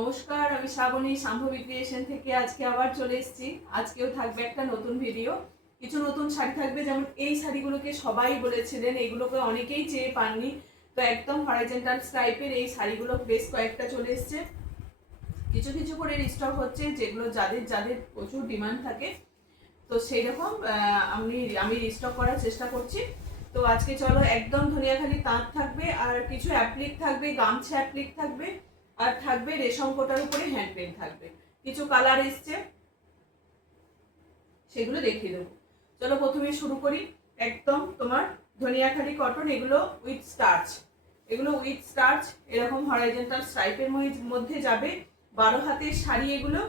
নমস্কার, আমি শ্রাবণী শাম্ভবী ক্রিয়েশন থেকে আজকে আবার চলে এসেছি। আজকেও থাকবে একটা নতুন ভিডিও, কিছু নতুন শাড়ি থাকবে। যেমন এই শাড়িগুলোকে সবাই বলেছিলেন, এগুলোকে অনেকেই চেয়ে পাননি, তো একদম হরাইজন্টাল টাইপের এই শাড়িগুলো বেশ কয়েকটা চলে এসছে। কিছু কিছু করে রিস্টক হচ্ছে, যেগুলো যাদের যাদের প্রচুর ডিমান্ড থাকে, তো সেই রকম আমি রিস্টক করার চেষ্টা করছি। তো আজকে চলো, একদম ধনিয়াখালি তাঁত থাকবে, আর কিছু অ্যাপ্লিক থাকবে, গামছা অ্যাপ্লিক থাকবে, আর থাকবে রেশম কোটার উপরে হ্যান্ড পেইন্ট থাকবে। কিছু কালার এসছে, সেগুলো দেখিয়ে দেবো। চলো প্রথমে শুরু করি। একদম তোমার ধনিয়াখালি কটন, এগুলো উইথ স্টার্চ, এরকম হরাইজন্টাল স্ট্রাইপের মধ্যে যাবে। 12 হাতের শাড়ি এগুলো।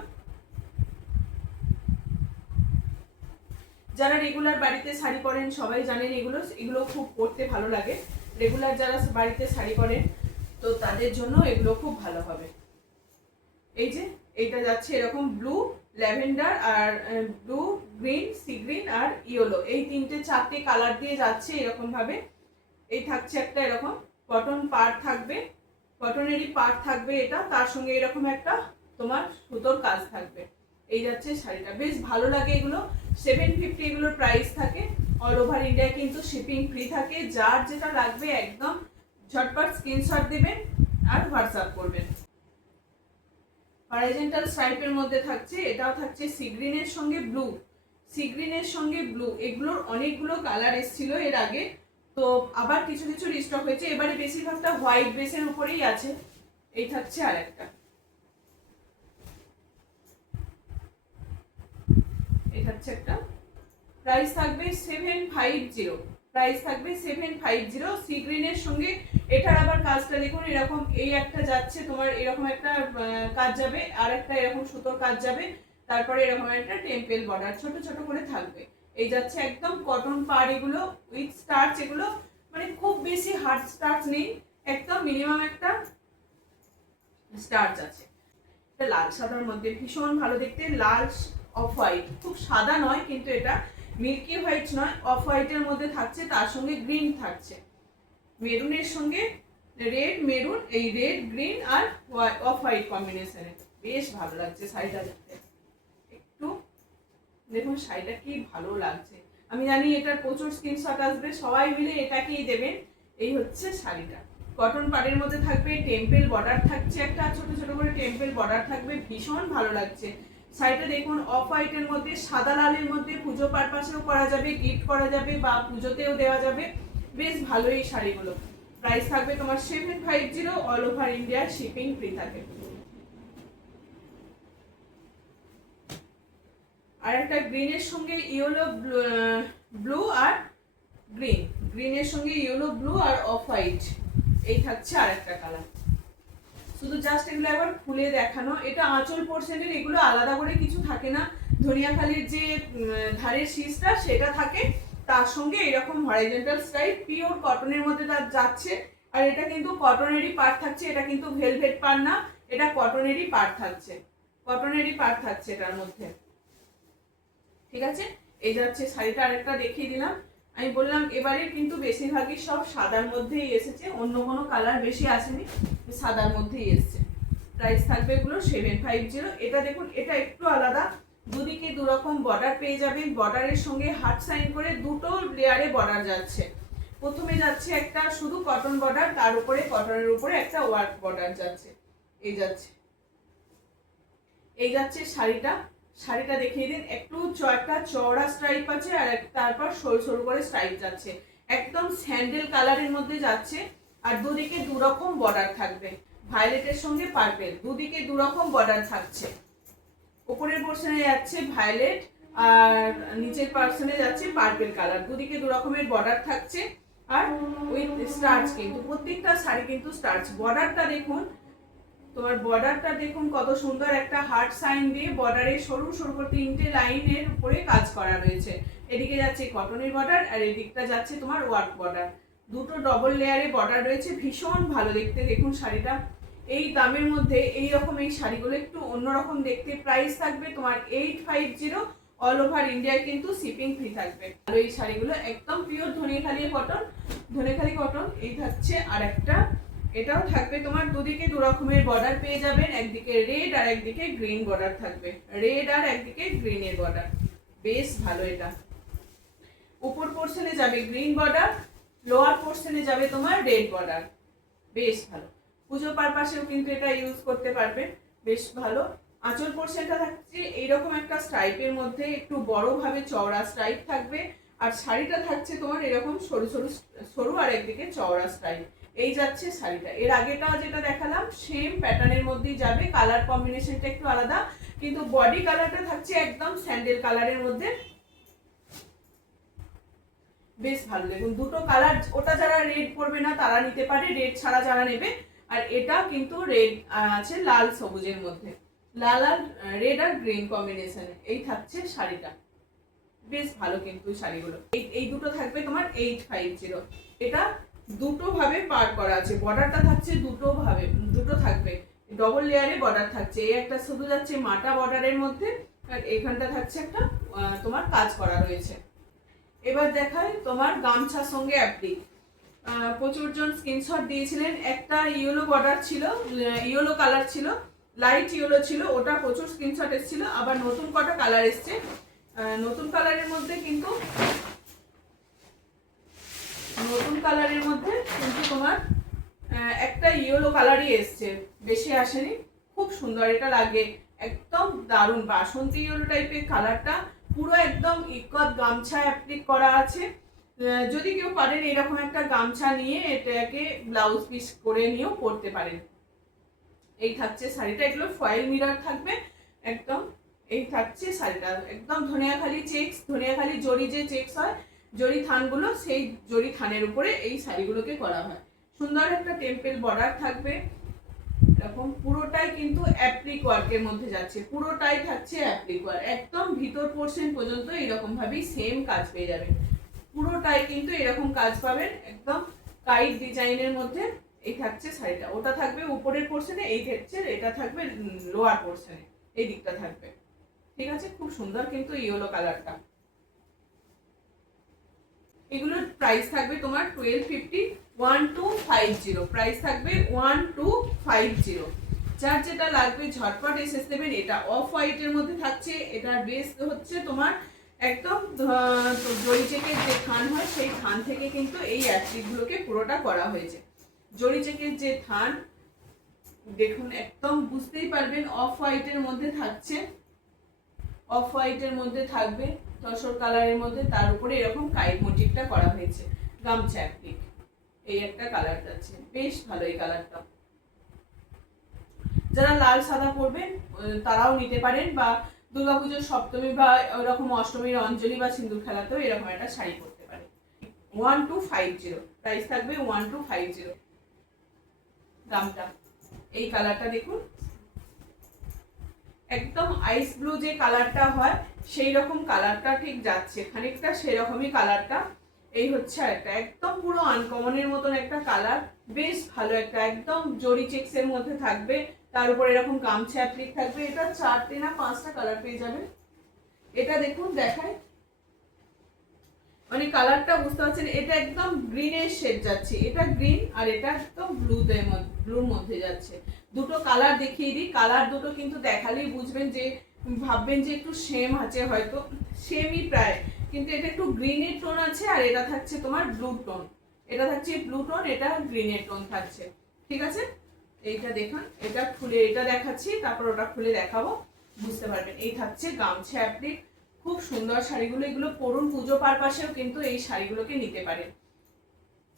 যারা রেগুলার বাড়িতে শাড়ি পরেন সবাই জানেন এগুলো খুব পরতে ভালো লাগে। রেগুলার যারা বাড়িতে শাড়ি পরেন, তো তাদের জন্য এগুলো খুব ভালো হবে। এই যে এইটা যাচ্ছে এরকম ব্লু, ল্যাভেন্ডার, আর ব্লু, গ্রিন, সি গ্রিন আর ইয়েলো, এই চারটে কালার দিয়ে যাচ্ছে এরকম ভাবে। এই থাকছে একটা এরকম কটন পাড় থাকবে, কটনেরই পাড় থাকবে এটা, তার সঙ্গে এরকম একটা তোমার সুতোর কাজ থাকবে। এই যাচ্ছে শাড়িটা, বেশ ভালো লাগে এগুলো। 750 এগুলোর প্রাইস থাকে। অল ওভার ইন্ডিয়া কিন্তু শিপিং ফ্রি থাকে। যার যেটা লাগবে একদম ঝটপট স্ক্রিনশট দেবেন আর হোয়াটসঅ্যাপ করবেন। হরাইজন্টাল স্ট্রাইপের মধ্যে থাকছে, এটাও থাকছে সি গ্রিনের সঙ্গে ব্লু, এগুলোর অনেকগুলো কালার এসেছিল এর আগে, তো আবার কিছু কিছু রিস্টক হয়েছে। এবারে বেশিরভাগটা হোয়াইট বেসের উপরেই আছে। এই থাকছে আরেকটা, এই থাকছে একটা। প্রাইস থাকবে 750, সি গ্রিনের সঙ্গে। এটার আবার কাজটা দেখুন, এরকম এই একটা যাচ্ছে তোমার, এরকম একটা কাজ যাবে, আর একটা এরকম সুতোর কাজ যাবে, তারপরে এরকম একটা টেম্পল বর্ডার ছোট ছোট করে থাকবে। এই যাচ্ছে একদম কটন পাড়, এগুলো উইথ স্টার্চ। এগুলো মানে খুব বেশি হার্ড স্টার্চ নেই, একদম মিনিমাম একটা স্টার্চ আছে। এটা লাল সাদার মধ্যে ভীষণ ভালো দেখতে, লাল অফ হোয়াইট, খুব সাদা নয় কিন্তু এটা মিল্কি হোয়াইট নয়, অফ হোয়াইটের মধ্যে থাকছে, তার সঙ্গে গ্রিন থাকছে, মেরুনের সঙ্গে রেড মেরুন, এই রেড গ্রিন আর অফ হোয়াইট কম্বিনেশনে বেশ ভালো লাগছে শাড়িটা দেখতে। একটু দেখুন শাড়িটা কি ভালো লাগছে। আমি জানি এটার প্রচুর স্ক্রিনশট আসবে, সবাই মিলে এটাকেই দেবেন। এই হচ্ছে শাড়িটা, কটন পাড়ের মধ্যে থাকবে, টেম্পল বর্ডার থাকছে, একটা ছোট ছোট করে টেম্পল বর্ডার থাকবে, ভীষণ ভালো লাগছে শাড়িটা। দেখুন অফ হোয়াইটের মধ্যে সাদা লালের মধ্যে পুজো পারপাসেও করা যাবে, গিফট করা যাবে, বা পুজোতেও দেওয়া যাবে, বেশ ভালো এই শাড়িগুলো। প্রাইস থাকবে তোমার 750, all over India shipping free থাকে। আর একটা গ্রিনের সঙ্গে ইয়েলো ব্লু আর গ্রিনের সঙ্গে ইয়েলো ব্লু আর অফ হোয়াইট, এই থাকছে আর একটা কালার। শুধু জাস্ট এগুলো একবার খুলে দেখানো। এটা আঁচল পোর্শনের, এগুলো আলাদা করে কিছু থাকে না। ধনিয়াখালির যে ধারের শীষটা সেটা থাকে, তার সঙ্গে এরকম হরাইজন্টাল স্ট্রাইপ পিওর কটনের মধ্যে তার যাচ্ছে। আর এটা কিন্তু কটনেরই পার্ট থাকছে, এটা কিন্তু ভেলভেট পাড় না, এটা কটনেরই পার্ট থাকছে, এটার মধ্যে। ঠিক আছে, এই যাচ্ছে শাড়িটা। আরেকটা দেখিয়ে দিলাম। আমি বললাম এবারে কিন্তু বেশিরভাগই সব সাদার মধ্যেই এসেছে, অন্য কোনো কালার বেশি আসেনি, সাদার মধ্যেই এসেছে। প্রাইস থাকবে এগুলো 750। এটা দেখুন, এটা একটু আলাদা, দুদিকে দুরকম বর্ডার পেয়ে যাবেন, বর্ডারের সঙ্গে হার্ট সাইন করে দুটো লেয়ারে বর্ডার যাচ্ছে। প্রথমে যাচ্ছে একটা শুধু কটন বর্ডার, তার উপরে কটনের উপরে একটা ওয়ার্ক বর্ডার যাচ্ছে। এই যাচ্ছে শাড়িটা দেখিয়ে দিন। একটু একটা চওড়া স্ট্রাইপ আছে, আর তারপর সরু সরু করে স্ট্রাইপ যাচ্ছে, একদম স্যান্ডেল কালারের মধ্যে যাচ্ছে। আর দুদিকে দুরকম বর্ডার থাকবে, ভায়োলেটের সঙ্গে পার্পেল, দুদিকে দুরকম বর্ডার থাকছে। উপরের পোর্শনে যাচ্ছে ভায়োলেট, আর নিচের পোর্শনে যাচ্ছে পার্পেল কালার, দুদিকে দুরকমের বর্ডার থাকছে। আর উইথ স্টার্চ, কিন্তু প্রত্যেকটা শাড়ি কিন্তু স্টার্চ। বর্ডারটা দেখুন কত সুন্দর, একটা হার্ট সাইন দিয়ে বর্ডারে সরু সরু করে 3টে লাইনের উপরে কাজ করা রয়েছে। এদিকে যাচ্ছে কটনের বর্ডার, আর এদিকটা যাচ্ছে তোমার ওয়ার্ক বর্ডার, দুটো ডবল লেয়ারে বর্ডার রয়েছে, ভীষণ ভালো দেখতে। দেখুন শাড়িটা এই দামের মধ্যে, এই রকম এই শাড়িগুলো একটু অন্যরকম দেখতে। প্রাইস থাকবে তোমার 850, অল ওভার ইন্ডিয়ায় কিন্তু শিপিং ফ্রি থাকবে। আর এই শাড়িগুলো একদম পিওর ধনিয়াখালি কটন। এই থাকছে আর একটা এটাও থাকবে তোমার দুদিকে দু রকমের বর্ডার পেয়ে যাবেন, একদিকে রেড আর একদিকে গ্রিন বর্ডার থাকবে, রেড আর একদিকে গ্রিনের বর্ডার। বেশ ভালো। এটা উপর পোর্শনে যাবে গ্রিন বর্ডার, লোয়ার পোর্শনে যাবে তোমার রেড বর্ডার। বেশ ভালো, পুজো পারপাসেও কিন্তু এটা ইউজ করতে পারবে। বেশ ভালো। আঁচল পোর্শনটা থাকছে এইরকম একটা স্ট্রাইপের মধ্যে, একটু বড় ভাবে চওড়া স্ট্রাইপ থাকবে। আর শাড়িটা থাকছে তোমার এরকম সরু সরু সরু আর একদিকে চওড়া স্ট্রাইপ। এই যাচ্ছে শাড়িটা। এর আগেটা যেটা দেখালাম সেম প্যাটার্নের মধ্যেই যাবে, কালার কম্বিনেশনটা একটু আলাদা, কিন্তু বডি কালারটা থাকছে একদম স্যান্ডেল কালারের মধ্যে। বেশ ভালো। দেখুন দুটো কালার, ওটা যারা রেড পরবে না তারা নিতে পারে, রেড ছাড়া যারা নেবে। আর এটা কিন্তু রেড আছে লাল সবুজের মধ্যে, লাল আর রেড আর গ্রিন কম্বিনেশনে। এই থাকছে শাড়িটা। বেশ ভালো কিন্তু শাড়িগুলো। এই দুটো থাকবে তোমার 850। এটা দুটো ভাবে পার করা আছে, বর্ডারটা থাকছে দুটো ভাবে, দুটো থাকবে ডবল লেয়ারে বর্ডার থাকছে। এই একটা শুধু যাচ্ছে মাটা বর্ডারের মধ্যে, আর এখানটা থাকছে একটা তোমার কাজ করা রয়েছে। এবার দেখায় তোমার গামছার সঙ্গে অ্যাপ্লিক। প্রচুর জন স্ক্রিনশট দিয়েছিলেন। একটা ইয়েলো বর্ডার ছিল, ইয়েলো কালার ছিল, লাইট ইয়েলো ছিল, ওটা প্রচুর স্ক্রিনশট এসেছিল। আবার নতুন কটা কালার এসছে। নতুন কালারের মধ্যে কিন্তু তোমার একটা ইয়েলো কালারই এসছে, বেশি আসেনি। খুব সুন্দর এটা লাগে, একদম দারুণ বাসন্তী ইয়েলো টাইপের কালারটা। পুরো একদম ইকত গামছা অ্যাপ্লিক করা আছে। যদি কেউ পারেন এরকম একটা গামছা নিয়ে এটাকে ব্লাউজ পিস করে নিয়েও পরতে পারেন। এই থাকছে শাড়িটা। এগুলো ফয়েল মিরর থাকবে একদম। এই থাকছে শাড়িটা একদম ধনিয়াখালি চেক্স, ধনিয়াখালি জরি যে চেক্স হয়, জরি থানগুলো, সেই জরি থানের উপরে এই শাড়িগুলোকে করা হয়। সুন্দর একটা টেম্পল বর্ডার থাকবে এরকম। পুরোটাই কিন্তু অ্যাপ্লিক ওয়ার্কের মধ্যে যাচ্ছে, পুরোটাই থাকছে অ্যাপ্লিক ওয়ার্ক। একদম ভিতর পোর্শন পর্যন্ত এরকম ভাবেই সেম কাজ পেয়ে যাবেন। পুরোটাই কিন্তু এরকম কাজ পাবেন একদম কাইট ডিজাইনের মধ্যে। এই থাকছে শাড়িটা। ওটা থাকবে উপরের পোর্শনে, এই থাকছে, এটা থাকবে লোয়ার পোর্শনে, এই দিকটা থাকবে। ঠিক আছে, খুব সুন্দর কিন্তু ইয়েলো কালারটা। এগুলোর প্রাইস থাকবে তোমার 1250, 1250 প্রাইস থাকবে 1250। যার যেটা লাগবে ঝটপট এসে দেবেন। এটা অফ হোয়াইটের মধ্যে থাকছে। এটার বেস হচ্ছে তোমার একদম জরি চেকের যে থান হয় সেই থান থেকে কিন্তু এই অ্যাপ্লিকগুলোকে পুরোটা করা হয়েছে। জরি চেকের যে থান দেখুন একদম বুঝতেই পারবেন অফ হোয়াইটের মধ্যে থাকছে, অফ হোয়াইটের মধ্যে থাকবে তসর কালারের মধ্যে, তার উপরে এরকম কাইট মোটিভটা করা হয়েছে গামছা অ্যাপ্লিক। এই একটা কালার যাচ্ছে, বেশ ভালো এই কালারটা। যারা লাল সাদা পরবেন তারাও নিতে পারেন, বা দুর্গাপুজোর সপ্তমী বা ওরকম অষ্টমীর অঞ্জলি বা সিঁদুর খেলাতেও এরকম একটা শাড়ি পরতে পারে। 1250 প্রাইস থাকবে 1250। দামটা এই কালারটা দেখুন, একদম আইস ব্লু যে কালারটা হয় সেই রকম কালারটা ঠিক যাচ্ছে খানিকটা, সেরকমই কালারটা। এই হচ্ছে একটা একদম পুরো আনকমনের মতন একটা কালার। বেশ ভালো একটা একদম জরি চেক্সের মধ্যে থাকবে, তার উপর এরকম গামছা অ্যাপ্লিক থাকবে। এটা 4টে না 5টা কালার পেয়ে যাবেন। এটা দেখুন দেখায়, মানে কালারটা বুঝতে পারছেন, এটা একদম গ্রিনের শেড যাচ্ছে, এটা গ্রিন আর এটা একদম ব্লুর মধ্যে যাচ্ছে। দুটো কালার দেখিয়ে দিই। কালার দুটো কিন্তু দেখালেই বুঝবেন, যে ভাববেন যে একটু সেম আছে, হয়তো সেমই প্রায়, কিন্তু এটা একটু গ্রিনের টোন আছে আর এটা থাকছে তোমার ব্লু টোন। এটা থাকছে ব্লু টোন, এটা গ্রিনের টোন থাকছে। ঠিক আছে, এইটা দেখুন, এটা খুলে এটা দেখাচ্ছি, তারপর ওটা খুলে দেখাবো, বুঝতে পারবেন। এই থাকছে গামছা অ্যাপ্লিক। খুব সুন্দর শাড়িগুলো, এগুলো পরুন পুজো পারপাসেও কিন্তু এই শাড়িগুলোকে নিতে পারেন,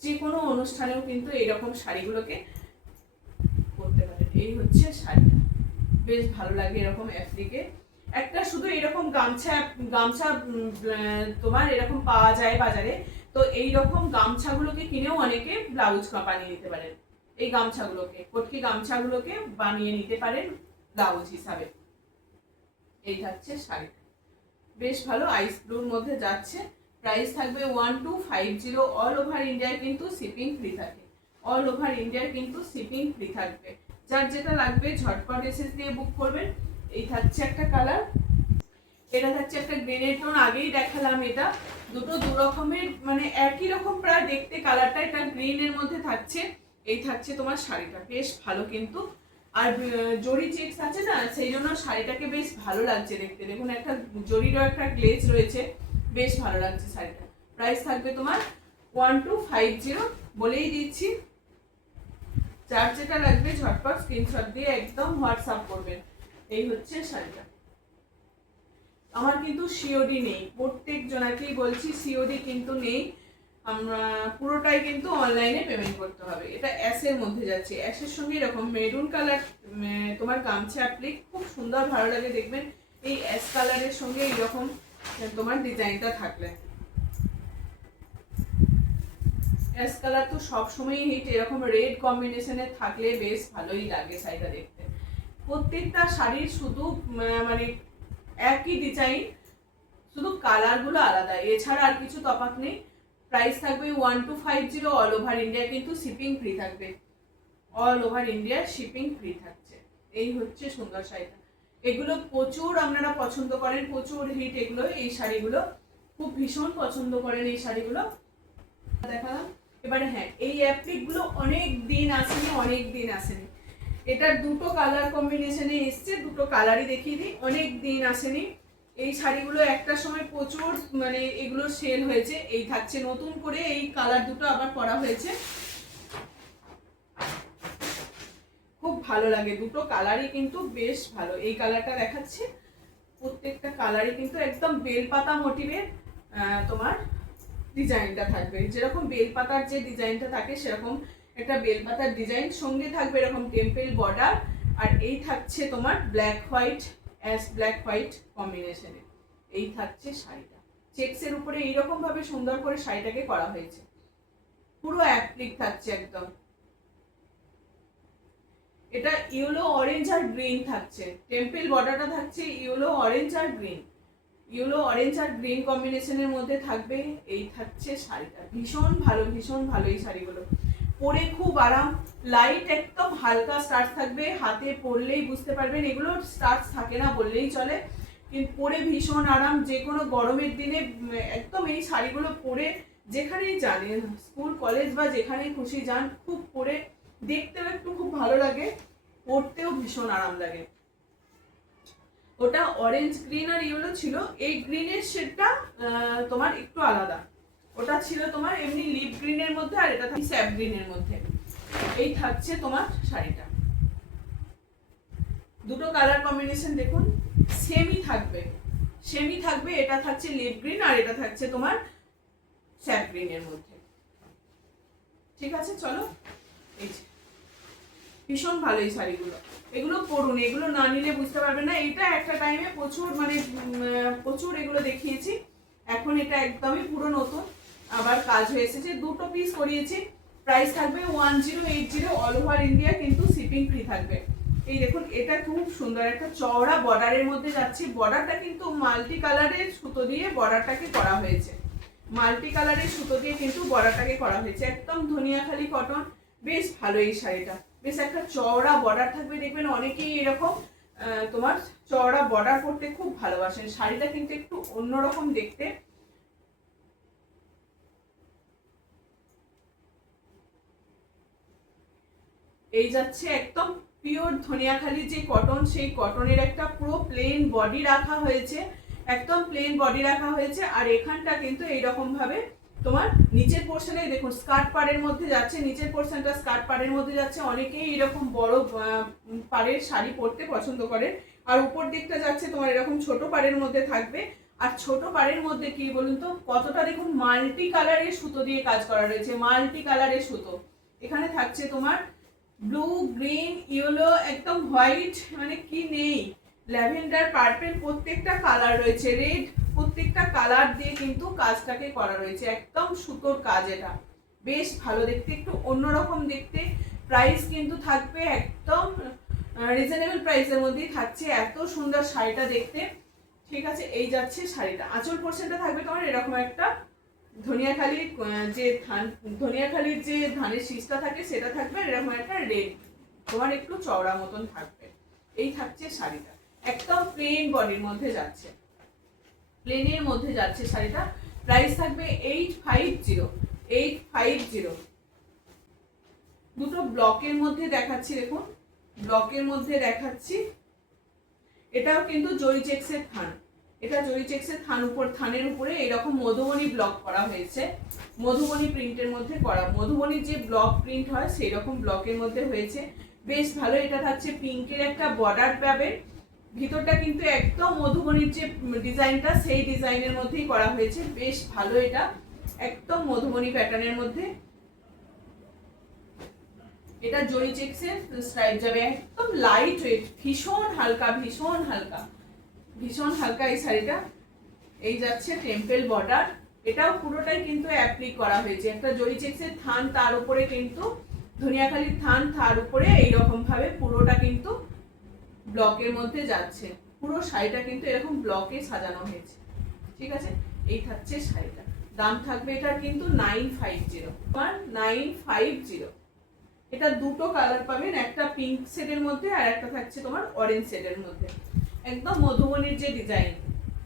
যে কোনো অনুষ্ঠানেও কিন্তু এইরকম শাড়িগুলোকে পরতে পারেন। এই হচ্ছে শাড়িটা, বেশ ভালো লাগে এরকম অ্যাপ্লিকে। একটা শুধু এরকম গামছা গামছা তোমার এরকম পাওয়া যায় বাজারে, তো এই রকম গামছাগুলোকে কিনেও অনেকে ব্লাউজ বানিয়ে নিতে পারেন। এই গামছাগুলোকে, কটকি গামছাগুলোকে বানিয়ে নিতে পারেন ব্লাউজ হিসাবে। এই থাকছে শাড়িটা, বেশ ভালো আইস ব্লুর মধ্যে যাচ্ছে। প্রাইস থাকবে 1250। অল ওভার ইন্ডিয়ায় কিন্তু শিপিং ফ্রি থাকে, অল ওভার ইন্ডিয়ায় কিন্তু শিপিং ফ্রি থাকবে। যার যেটা লাগবে ঝটপট এসএস দিয়ে বুক করবেন। এই থাকছে একটা কালার, এটা থাকছে একটা গ্রেনের টোন, আগেই দেখালাম। এটা দুটো দু রকমের, মানে একই রকম প্রায় দেখতে কালারটা। এটা গ্রিনের মধ্যে থাকছে, এই থাকছে তোমার শাড়িটা, বেশ ভালো কিন্তু। আর জরি চেকস আছে না, সেই জন্য শাড়িটাকে বেশ ভালো লাগছে দেখতে। দেখুন একটা জরিরও একটা গ্লেজ রয়েছে, বেশ ভালো লাগছে শাড়িটা। প্রাইস থাকবে তোমার 1250, বলেই দিচ্ছি। যার যেটা লাগবে ঝটপট স্ক্রিনশট দিয়ে একদম হোয়াটসঅ্যাপ করবেন। এই হচ্ছে শাড়িটা। আমার কিন্তু সিওডি নেই, প্রত্যেক জনাকেই বলছি সিওডি কিন্তু নেই, আমরা পুরোটাই কিন্তু অনলাইনে পেমেন্ট করতে হবে। এটা অ্যাশের মধ্যে যাচ্ছে, অ্যাশের সঙ্গে এরকম মেরুন কালার তোমার গামছা অ্যাপ্লিক, খুব সুন্দর ভালো লাগে দেখবেন এই অ্যাশ কালারের সঙ্গে এইরকম তোমার ডিজাইনটা থাকলে। অ্যাশ কালার তো সবসময়ই হিট, এরকম রেড কম্বিনেশনে থাকলে বেশ ভালোই লাগে শাড়িটা দেখতে। প্রত্যেকটা শাড়ির শুধু মানে একই ডিজাইন, শুধু কালারগুলো আলাদা, এছাড়া আর কিছু তফাৎ নেই। প্রাইস থাকবে 1250, অল ওভার ইন্ডিয়া কিন্তু শিপিং ফ্রি থাকবে, all over India shipping free থাকছে। এই হচ্ছে সুন্দর শাড়িটা। এগুলো প্রচুর আপনারা পছন্দ করেন, প্রচুর হিট এগুলো, এই শাড়িগুলো খুব ভীষণ পছন্দ করেন এই শাড়িগুলো। দেখালাম এবারে। হ্যাঁ, এই অ্যাপ্লিকগুলো অনেক দিন আসেনি, অনেক দিন আসেনি। এটার দুটো কালার কম্বিনেশনে এসছে, দুটো কালারই দেখিয়ে দিই, অনেক দিন আসেনি। এই শাড়িগুলো একটা সময় প্রচুর মানে এগুলো সেল হয়েছে। এই থাকছে নতুন করে এই কালার দুটো আবার করা হয়েছে, খুব ভালো লাগে। দুটো কালারই কিন্তু বেশ ভালো। এই কালারটা দেখাচ্ছি, প্রত্যেকটা কালারই কিন্তু একদম বেলপাতা মোটিভের তোমার ডিজাইনটা থাকবে। যেরকম বেলপাতার যে ডিজাইনটা থাকে সেরকম একটা বেলপাতার ডিজাইন, সঙ্গে থাকবে এরকম টেম্পল বর্ডার। আর এই থাকছে তোমার black white, ash black white কম্বিনেশনে। এই থাকছে শাড়িটা, চেকসের উপরে এইরকম ভাবে সুন্দর করে শাড়িটাকে করা হয়েছে, পুরো অ্যাপ্লিক থাকছে একদম। এটা ইয়েলো অরেঞ্জ আর গ্রিন থাকছে, টেম্পল বর্ডারটা থাকছে ইয়েলো অরেঞ্জ আর গ্রিন, ইয়েলো অরেঞ্জ আর গ্রিন কম্বিনেশনের মধ্যে থাকবে। এই থাকছে শাড়িটা, ভীষণ ভালো, ভীষণ ভালো এই শাড়িগুলো। পরে খুব আরাম, লাইট একদম হালকা স্টার্চ থাকবে, হাতে পরলেই বুঝতে পারবেন এগুলো স্টার্চ থাকে না বললেই চলে, কিন্তু পরে ভীষণ আরাম। যে কোনো গরমের দিনে একদম এই শাড়িগুলো পরে যেখানেই যান, স্কুল কলেজ বা যেখানেই খুশি যান, খুব পরে দেখতেও একটু খুব ভালো লাগে, পরতেও ভীষণ আরাম লাগে। ওটা অরেঞ্জ গ্রিন আর ইয়েলো ছিল, এই গ্রিনের শেডটা তোমার একটু আলাদা, ওটা ছিল তোমার এমনি লিপ গ্রিনের মধ্যে, আর এটা থাকছে স্যাপ গ্রিনের মধ্যে। এই থাকছে তোমার শাড়িটা, দুটো কালার কম্বিনেশন দেখুন সেমই থাকবে, সেমই থাকবে। এটা থাকছে লিপ গ্রিন আর এটা থাকছে তোমার স্যাপ গ্রিনের মধ্যে। ঠিক আছে, চলো। এই ভীষণ ভালো এই শাড়িগুলো, এগুলো পরুন, এগুলো না নিলে বুঝতে পারবেন না। এটা একটা টাইমে প্রচুর মানে প্রচুর এগুলো দেখিয়েছি, এখন এটা একদমই পুরো নতুন, আবার কাজ হয়ে এসেছে। দুটো পিস করিয়েছি, প্রাইস থাকবে 1080, অল ওভার ইন্ডিয়া কিন্তু শিপিং ফ্রি থাকবে। এই দেখুন, এটা খুব সুন্দর একটা চওড়া বর্ডারের মধ্যে যাচ্ছে, বর্ডারটা কিন্তু মাল্টি কালারের সুতো দিয়ে বর্ডারটাকে করা হয়েছে, মাল্টি কালারের সুতো দিয়ে কিন্তু বর্ডারটাকে করা হয়েছে, একদম ধনিয়াখালি কটন। বেশ ভালো এই শাড়িটা, বেশ একটা চওড়া বর্ডার থাকবে, দেখবেন অনেকেই এরকম তোমার চওড়া বর্ডার করতে খুব ভালোবাসেন। শাড়িটা কিন্তু একটু অন্যরকম দেখতে। এই যাচ্ছে একদম পিওর ধনিয়াখালি যে কটন, সেই কটনের একটা পুরো প্লেন বডি রাখা হয়েছে, একদম প্লেন বডি রাখা হয়েছে। আর এখানটা কিন্তু এইরকম ভাবে তোমার নিচের পোর্শনে দেখুন স্কার্ট পাড়ের মধ্যে যাচ্ছে, নিচের পোর্শনটা স্কার্ট পাড়ের মধ্যে যাচ্ছে, অনেকেই এরকম বড় পাড়ের শাড়ি পরতে পছন্দ করে। আর উপর দিকটা যাচ্ছে তোমার এরকম ছোট পাড়ের মধ্যে থাকবে। আর ছোট পাড়ের মধ্যে কি বলুন তো, কতটা দেখুন মাল্টি কালারের সুতো দিয়ে কাজ করা রয়েছে, মাল্টি কালারের সুতো। এখানে থাকছে তোমার ব্লু, গ্রিন, ইয়েলো, একদম হোয়াইট, মানে কি নেই, ল্যাভেন্ডার, পার্পল, প্রত্যেকটা কালার রয়েছে, রেড, প্রত্যেকটা কালার দিয়ে কিন্তু কাজটাকে করা রয়েছে, একদম সুতোর কাজ। এটা বেশ ভালো দেখতে, একটু অন্যরকম দেখতে। প্রাইস কিন্তু থাকবে একদম রিজনেবল প্রাইসের মধ্যেই থাকছে, এত সুন্দর শাড়িটা দেখতে। ঠিক আছে, এই যাচ্ছে শাড়িটা। আঁচল পোর্শনটা থাকবে তোমার এরকম একটা ধনিয়াখালির যে ধনিয়াখালির যে ধানের শীষটা থাকে সেটা থাকবে, এরকম একটা রেড তোমার একটু চওড়া মতন থাকবে। এই থাকছে শাড়িটা, একদম প্লেন বডির মধ্যে যাচ্ছে, প্লেনের মধ্যে যাচ্ছে শাড়িটা। প্রাইস থাকবে 850, 850। দুটো ব্লকের মধ্যে দেখাচ্ছি, দেখুন ব্লকের মধ্যে দেখাচ্ছি। এটাও কিন্তু জরি চেক্সের থান, এটা জরি চেক্সের থানের উপরে এরকম মধুবনী ব্লক করা হয়েছে, মধুবনী প্রিন্টের মধ্যে করা, মধুবনী যে ব্লক প্রিন্ট হয় সেই রকম ব্লকের মধ্যে হয়েছে, বেশ ভালো। এটা থাকছে পিঙ্কের একটা বর্ডার পাবে, ভিতরটা কিন্তু একদম মধুবনীর যে ডিজাইনটা সেই ডিজাইনের মধ্যেই করা হয়েছে, বেশ ভালো। এটা একদম মধুবনী প্যাটার্নের মধ্যে, এটা জরি চেক্সের স্ট্রাইপ যাবে, একদম লাইট ওয়েট, ভীষণ হালকা ভীষণ হালকা ভীষণ হালকা এই শাড়িটা। এই যাচ্ছে টেম্পল বর্ডার, এটাও পুরোটাই কিন্তু অ্যাপ্লিক করা হয়েছে, একটা জরি চেক্সের থান, তার উপরে কিন্তু ধনিয়াখালির থান, তার উপরে এইরকম ভাবে পুরোটা কিন্তু ব্লকের মধ্যে যাচ্ছে, পুরো শাড়িটা কিন্তু এরকম ব্লকে সাজানো হয়েছে, ঠিক আছে। এই থাকছে শাড়িটা, দাম থাকবে এটার কিন্তু 950, 950। এটা দুটো কালার পাবেন, একটা পিঙ্ক শেডের মধ্যে আর একটা থাকছে তোমার অরেঞ্জ শেডের মধ্যে, একদম মধুবনীর যে ডিজাইন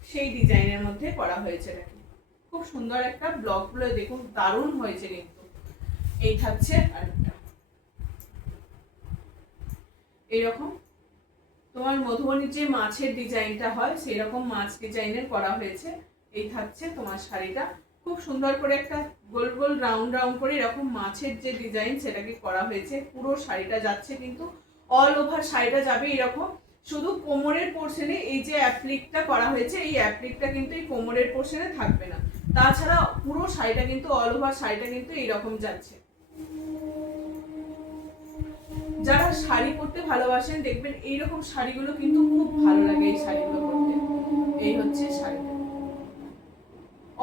সেই ডিজাইনের মধ্যে করা হয়েছে। দেখুন খুব সুন্দর একটা ব্লকগুলো দেখুন, দারুণ হয়েছে কিন্তু। এই থাকছে আরেকটা, এইরকম তোমার মধুবনীর যে মাছের ডিজাইনটা হয় সেই রকম মাছ ডিজাইনের করা হয়েছে। এই থাকছে তোমার শাড়িটা, খুব সুন্দর করে একটা গোল গোল রাউন্ড রাউন্ড করে এরকম মাছের যে ডিজাইন সেটাকে করা হয়েছে, পুরো শাড়িটা যাচ্ছে কিন্তু অল ওভার শাড়িটা যাবে এরকম, শুধু কোমরের পোর্শনে এই যে অ্যাপ্লিকটা করা হয়েছে এই অ্যাপ্লিকটা কিন্তু এই কোমরের পোর্শনে থাকবে না, তাছাড়া পুরো শাড়িটা কিন্তু অল ওভার শাড়িটা কিন্তু এইরকম যাচ্ছে। যারা শাড়ি পরতে ভালোবাসেন দেখবেন এইরকম শাড়িগুলো কিন্তু খুব ভালো লাগে, এই শাড়িগুলো পরতে। এই হচ্ছে শাড়িটা,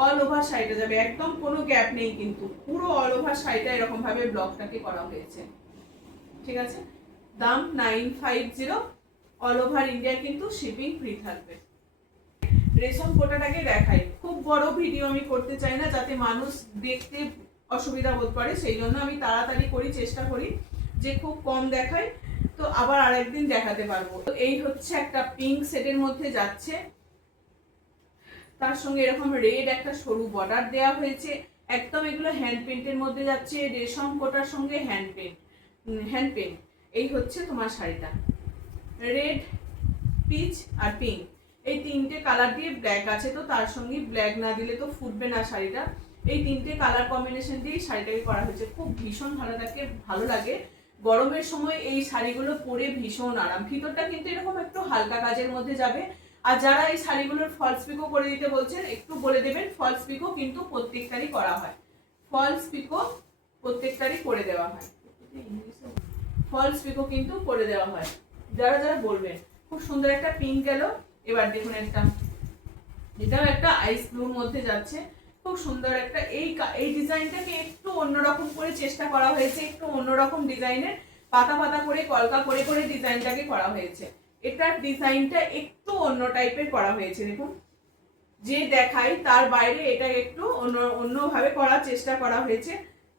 অল ওভার শাড়িটা যাবে, একদম কোনো গ্যাপ নেই কিন্তু, পুরো অল ওভার শাড়িটা এরকম ভাবে ব্লকটাকে করা হয়েছে, ঠিক আছে। দাম 950, অল ওভার ইন্ডিয়া কিন্তু শিপিং ফ্রি থাকবে। রেশম কোটাটাকে দেখাই, খুব বড় ভিডিও আমি করতে চাই না যাতে মানুষ দেখতে অসুবিধা বোধ করে, সেই জন্য আমি তাড়াতাড়ি করি, চেষ্টা করি যে খুব কম দেখাই, তো আবার আরেকদিন দেখাতে পারবো। এই হচ্ছে একটা পিঙ্ক সেটের মধ্যে যাচ্ছে, তার সঙ্গে এরকম রেড একটা সরু বর্ডার দেওয়া হয়েছে, একদম এগুলো হ্যান্ড পেন্টের মধ্যে যাচ্ছে, রেশম কোটার সঙ্গে হ্যান্ড পেন্ট। এই হচ্ছে তোমার শাড়িটা, রেড পিচ আর পিঙ্ক এই তিনটে কালার দিয়ে ব্ল্যাক আছে, তো তার সঙ্গে ব্ল্যাক না দিলে তো ফুটবে না শাড়িটা, এই তিনটে কালার কম্বিনেশন দিয়ে শাড়িটাকে করা হয়েছে, খুব ভীষণ ভালো লাগে। গরমের সময় এই শাড়িগুলো পরে ভীষণ আরাম, ভিতরটা কিন্তু এরকম একটু হালকা কাজের মধ্যে যাবে। আর যারা এই শাড়িগুলোর ফলস পিকো করে দিতে বলছেন একটু বলে দেবেন, ফলস পিকো কিন্তু প্রত্যেকটারই করা হয়, ফলস পিকো প্রত্যেকটারই করে দেওয়া হয়, ফলস পিকো কিন্তু করে দেওয়া হয়। যারা যারা বলবেন, খুব সুন্দর একটা পিঙ্ক গেল, এবার দেখুন একটা, এটাও একটা আইস ব্লুর মধ্যে যাচ্ছে, খুব সুন্দর একটা, এই ডিজাইনটাকে একটু অন্যরকম করে চেষ্টা করা হয়েছে, একটু অন্যরকম ডিজাইনের পাতা পাতা করে কলকা করে করে ডিজাইনটাকে করা হয়েছে, এটার ডিজাইনটা একটু অন্য টাইপের করা হয়েছে। দেখুন যে দেখাই তার বাইরে এটা একটু অন্যভাবে করার চেষ্টা করা হয়েছে,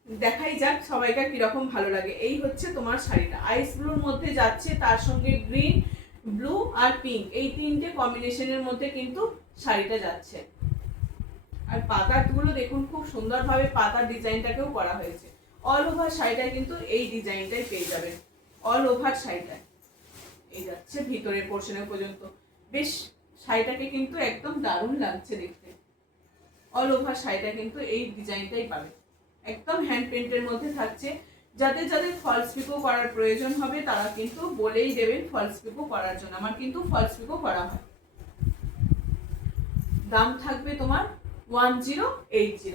দেখাই যাক সবাইকে কিরকম ভালো লাগে। এই হচ্ছে তোমার শাড়িটা, আইস ব্লুর মধ্যে যাচ্ছে, তার সঙ্গে গ্রিন, ব্লু আর পিঙ্ক এই তিনটে কম্বিনেশনের মধ্যে কিন্তু শাড়িটা যাচ্ছে। আর পাতাগুলো দেখুন খুব সুন্দরভাবে পাতার ডিজাইনটাকেও করা হয়েছে, অল ওভার শাড়িটা কিন্তু এই ডিজাইনটাই পেয়ে যাবেন, অল ওভার শাড়িটা এই যাচ্ছে ভিতরের পোর্শনে পর্যন্ত, বেশ শাড়িটাকে কিন্তু একদম দারুণ লাগছে দেখতে, অল ওভার শাড়িটা কিন্তু এই ডিজাইনটাই পাবে, একদম হ্যান্ড পেন্টের মধ্যে থাকছে। যাদের যাদের ফলস পিকো করার প্রয়োজন হবে তারা কিন্তু বলেই দেবেন ফলস পিকো করার জন্য, আমার কিন্তু ফলস পিকো করা হয়। দাম থাকবে তোমার 1080।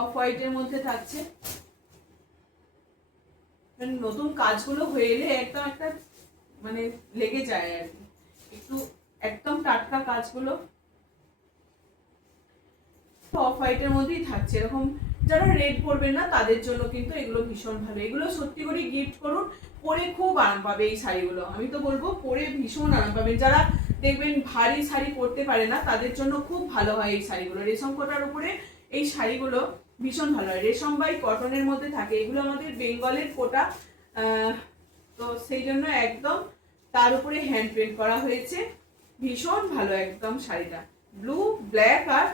অফ হোয়াইটের মধ্যে থাকছে, নতুন কাজগুলো হয়ে এলে একদম একটা মানে লেগে যায় আর কি, একটু একদম টাটকা কাজগুলো অফ হোয়াইটের মধ্যেই থাকছে। এরকম যারা রেড পরবেন না তাদের জন্য কিন্তু এগুলো ভীষণ ভালো, এগুলো সত্যি করে গিফট করুন, পরে খুব আরাম পাবে এই শাড়িগুলো, আমি তো বলবো পরে ভীষণ আরাম পাবেন। যারা দেখবেন ভারী শাড়ি পরতে পারে না তাদের জন্য খুব ভালো হয় এই শাড়িগুলো, রেশম কোটার উপরে এই শাড়িগুলো ভীষণ ভালো হয়, রেশম বাই কটনের মধ্যে থাকে, এগুলো আমাদের বেঙ্গলের কোটা, তো সেই জন্য একদম তার উপরে হ্যান্ড পেন্ট করা হয়েছে, ভীষণ ভালো একদম শাড়িটা, ব্লু ব্ল্যাক আর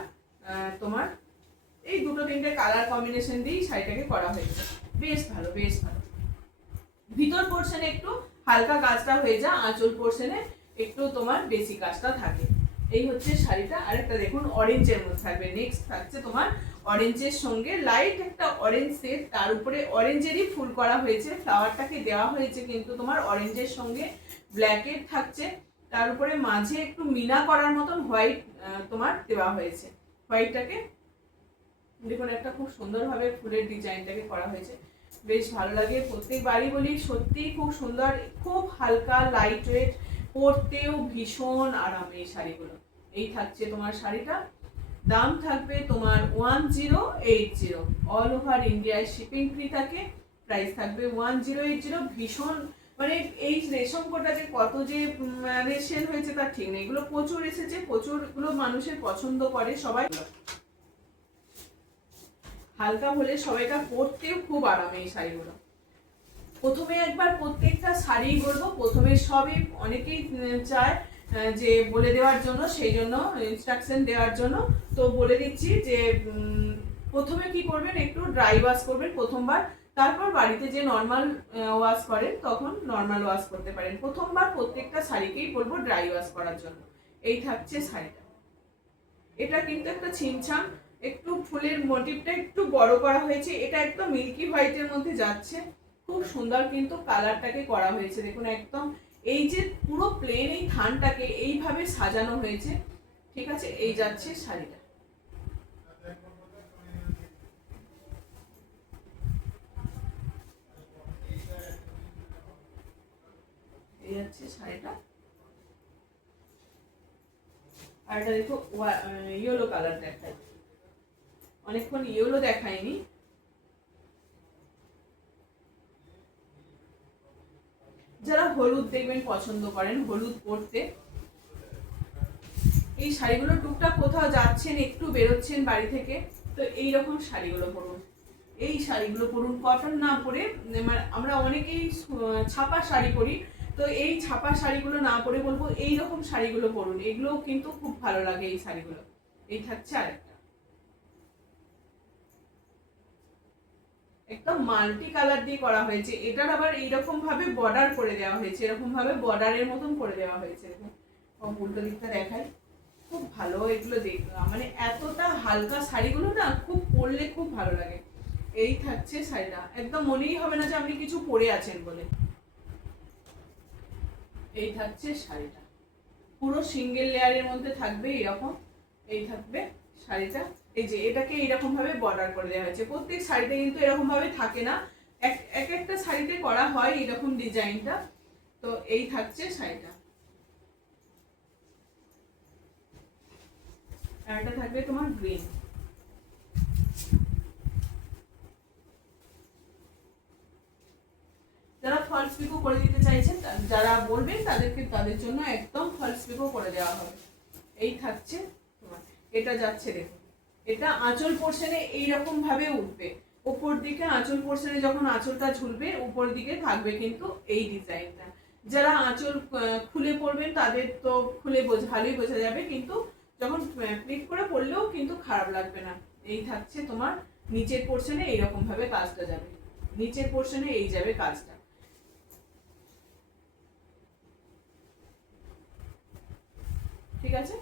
তোমার এই দুটো তিনটে কালার কম্বিনেশন দিয়েই শাড়িটাকে করা হয়েছে। বেশ ভালো, বেশ ভালো। ভিতর পোর্শনে একটু হালকা কাজটা হয়ে যায়, আঁচল পোর্শনে একটু তোমার বেশি কাজটা থাকে। এই হচ্ছে শাড়িটা। আরেকটা দেখুন অরেঞ্জের মধ্যে থাকবে। নেক্সট থাকছে তোমার অরেঞ্জের সঙ্গে লাইট একটা অরেঞ্জ সেট, তার উপরে অরেঞ্জেরই ফুল করা হয়েছে, ফ্লাওয়ারটাকে দেওয়া হয়েছে কিন্তু তোমার অরেঞ্জের সঙ্গে ব্ল্যাকের থাকছে, তার উপরে মাঝে একটু মিনা করার মতন হোয়াইট তোমার দেওয়া হয়েছে। হোয়াইটটাকে দেখুন একটা খুব সুন্দরভাবে ফুলের ডিজাইনটাকে করা হয়েছে, বেশ ভালো লাগে। প্রত্যেকবারই বলি সত্যি খুব সুন্দর, খুব হালকা লাইট ওয়েট, পরতেও ভীষণ আরাম এই শাড়িগুলো। এই থাকছে তোমার শাড়িটা। দাম থাকবে তোমার 1080, অল ওভার ইন্ডিয়ায় শিপিং ফ্রি থাকে। প্রাইস থাকবে 1080। ভীষণ মানে এই রেশম কোটা যে কত যে মানে সেল হয়েছে তার ঠিক নেই, এগুলো প্রচুর এসেছে, প্রচুরগুলো মানুষের পছন্দ করে সবাই। হালকা হলে সবাইটা পরতেও খুব আরাম এই শাড়িগুলো। প্রথমে একবার প্রত্যেকটা শাড়ি বলবো, প্রথমে সবই অনেকেই চায় যে বলে দেওয়ার জন্য, সেই জন্য ইনস্ট্রাকশন দেওয়ার জন্য তো বলে দিচ্ছি যে প্রথমে কি করবেন, একটু ড্রাই ওয়াশ করবেন প্রথমবার, তারপর বাড়িতে যে নর্মাল ওয়াশ করেন তখন নর্মাল ওয়াশ করতে পারেন। প্রথমবার প্রত্যেকটা শাড়িকেই বলবো ড্রাই ওয়াশ করার জন্য। এই থাকছে শাড়িটা। এটা কিন্তু একটা ছিমছাম, একটু ফুলের মোটিভটা একটু বড় করা হয়েছে, এটা একদম মিল্কি হোয়াইটের মধ্যে যাচ্ছে, খুব সুন্দর কিন্তু কালারটাকে করা হয়েছে। দেখুন একদম এই যে পুরো প্লেন এই থানটাকে এইভাবে সাজানো হয়েছে, ঠিক আছে। এই যাচ্ছে শাড়িটা। এই যাচ্ছে শাড়িটা। আর এটা দেখো ইয়েলো কালার দেখায়, অনেকক্ষণ ইয়েলো দেখায়নি। যারা হলুদ দেখবেন পছন্দ করেন, হলুদ পরতে, এই শাড়িগুলো টুকটাক কোথাও যাচ্ছেন, একটু বেরোচ্ছেন বাড়ি থেকে, তো এইরকম শাড়িগুলো পরুন। এই শাড়িগুলো পরুন, কটন না পরে, আমরা অনেকেই ছাপা শাড়ি পরি, তো এই ছাপা শাড়িগুলো না পরে বলবো এইরকম শাড়িগুলো পরুন, এগুলো কিন্তু খুব ভালো লাগে এই শাড়িগুলো। এই থাকছে আরেকটা, একদম মাল্টি কালার দিয়ে করা হয়েছে। এটার আবার এইরকম ভাবে বর্ডার করে দেওয়া হয়েছে, এরকম ভাবে বর্ডারের মতন করে দেওয়া হয়েছে। উল্টো দিকটা দেখাই, খুব ভালো এগুলো দেখলাম, মানে এতটা হালকা শাড়িগুলো না খুব পরলে খুব ভালো লাগে। এই থাকছে শাড়িটা, একদম মনেই হবে না যে আপনি কিছু পরে আছেন বলে। এই থাকছে শাড়িটা, পুরো সিঙ্গেল লেয়ারের মধ্যে থাকবে এরকম। এই থাকবে শাড়িটা। এই যে এটাকে এইরকম ভাবে বর্ডার করে দেওয়া হয়েছে, প্রত্যেক শাড়িতে কিন্তু এরকম ভাবে থাকে না, এক একটা শাড়িতে করা হয় এরকম ডিজাইনটা। তো এই থাকছে শাড়িটা। আর এটা থাকবে তোমার গ্রিন। যারা ফলস পিকো করে দিতে চাইছেন, যারা বলবেন তাদের জন্য একদম ফলস পিকো করে দেওয়া হবে। এই থাকছে তোমার, এটা যাচ্ছে দেখুন, এটা আঁচল পোর্শনে এইরকম ভাবে উঠবে, উপর দিকে আঁচল পোর্শনে যখন আঁচলটা ঝুলবে উপর দিকে থাকবে কিন্তু এই ডিজাইনটা। যারা আঁচল খুলে পরবেন তাদের তো খুলে ভালোই বোঝা যাবে, কিন্তু যখন প্লিট করে পরলেও কিন্তু খারাপ লাগবে না। এই থাকছে তোমার নিচের পোর্শনে এইরকম ভাবে কাজটা যাবে, নিচের পোর্শনে এই যাবে কাজটা, ঠিক আছে।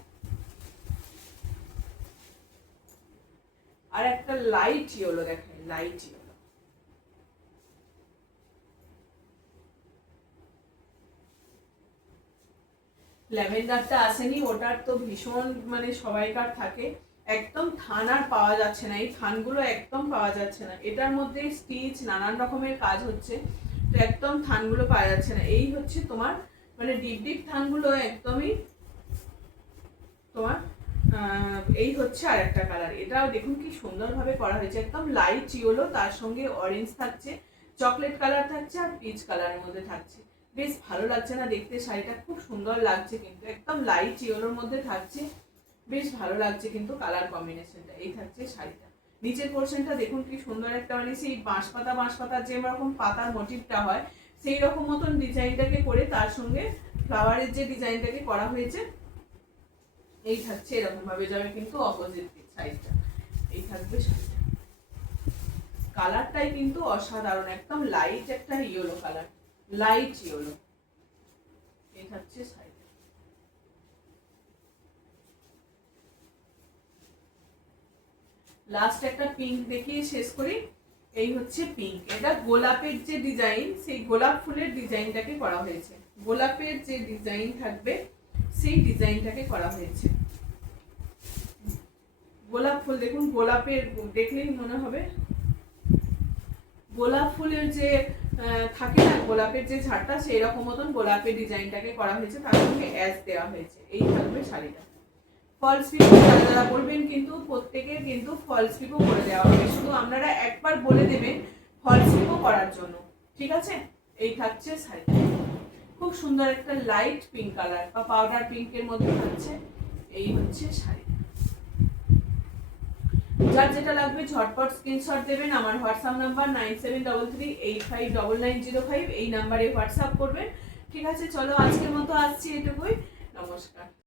আর একটা লাইট ইয়েলো দেখায়, লাইট ইয়েলো, ল্যাভেন্ডারটা আসেনি, ওটার তো ভীষণ মানে সবাইকার থাকে, একদম থান আর পাওয়া যাচ্ছে না, এই থানগুলো একদম পাওয়া যাচ্ছে না, এটার মধ্যে স্টিচ নানান রকমের কাজ হচ্ছে, তো একদম থানগুলো পাওয়া যাচ্ছে না। এই হচ্ছে তোমার মানে ডিপ ডিপ থানগুলো একদমই তোমার এই হচ্ছে আর একটা কালার। এটাও দেখুন কি সুন্দরভাবে করা হয়েছে, একদম লাইট ইয়েলো, তার সঙ্গে অরেঞ্জ থাকছে, চকলেট কালার থাকছে আর পিচ কালারের মধ্যে থাকছে। বেশ ভালো লাগছে না দেখতে, শাড়িটা খুব সুন্দর লাগছে, কিন্তু একদম লাইট ইয়েলোর মধ্যে থাকছে, বেশ ভালো লাগছে কিন্তু কালার কম্বিনেশনটা। এই থাকছে শাড়িটা। নিচের পোর্শনটা দেখুন কি সুন্দর একটা, মানে সেই বাঁশ পাতার যে রকম পাতার মোটিভটা হয় সেই রকম মতন ডিজাইনটাকে করে তার সঙ্গে ফ্লাওয়ারের যে ডিজাইনটাকে করা হয়েছে, এই থাকছে এরকম ভাবে যাবে কিন্তু অপোজিট দিক। সাইডটা, এই থাকবে শাড়িটা। কালারটাই কিন্তু অসাধারণ, একদম লাইট একটা ইয়েলো কালার, লাইট ইয়েলো। এই থাকছে শাড়িটা। লাস্ট একটা পিঙ্ক দেখিয়ে শেষ করি। এই হচ্ছে পিঙ্ক, এটা গোলাপের যে ডিজাইন, সেই গোলাপ ফুলের ডিজাইনটাকে করা হয়েছে। গোলাপের যে ডিজাইন থাকবে সেই ডিজাইনটাকে করা হয়েছে। গোলাপ ফুল দেখুন, গোলাপের দেখলেই মনে হবে গোলাপ ফুলের যে থাকে না, গোলাপের যে ঝাড়টা, সেই রকম মতন গোলাপের ডিজাইনটাকে করা হয়েছে, তার সঙ্গে অ্যাশ দেওয়া হয়েছে। এই থাকবে শাড়িটা। ফলস পিকো যারা যারা বলবেন কিন্তু প্রত্যেকের কিন্তু ফলস পিকো করে দেওয়া হবে, শুধু আপনারা একবার বলে দেবেন ফলস পিকো করার জন্য, ঠিক আছে? এই থাকছে শাড়িটা, খুব সুন্দর একটা লাইট পিঙ্ক কালার বা পাউডার পিঙ্কের মধ্যে থাকছে। এই হচ্ছে শাড়ি। যার যেটা লাগবে ঝটপট স্ক্রিনশট দেবেন। আমার হোয়াটসঅ্যাপ নাম্বার 9733859905, এই নাম্বারে হোয়াটসঅ্যাপ করবেন, ঠিক আছে? চলো আজকের মতো আসছি এটুকুই, নমস্কার।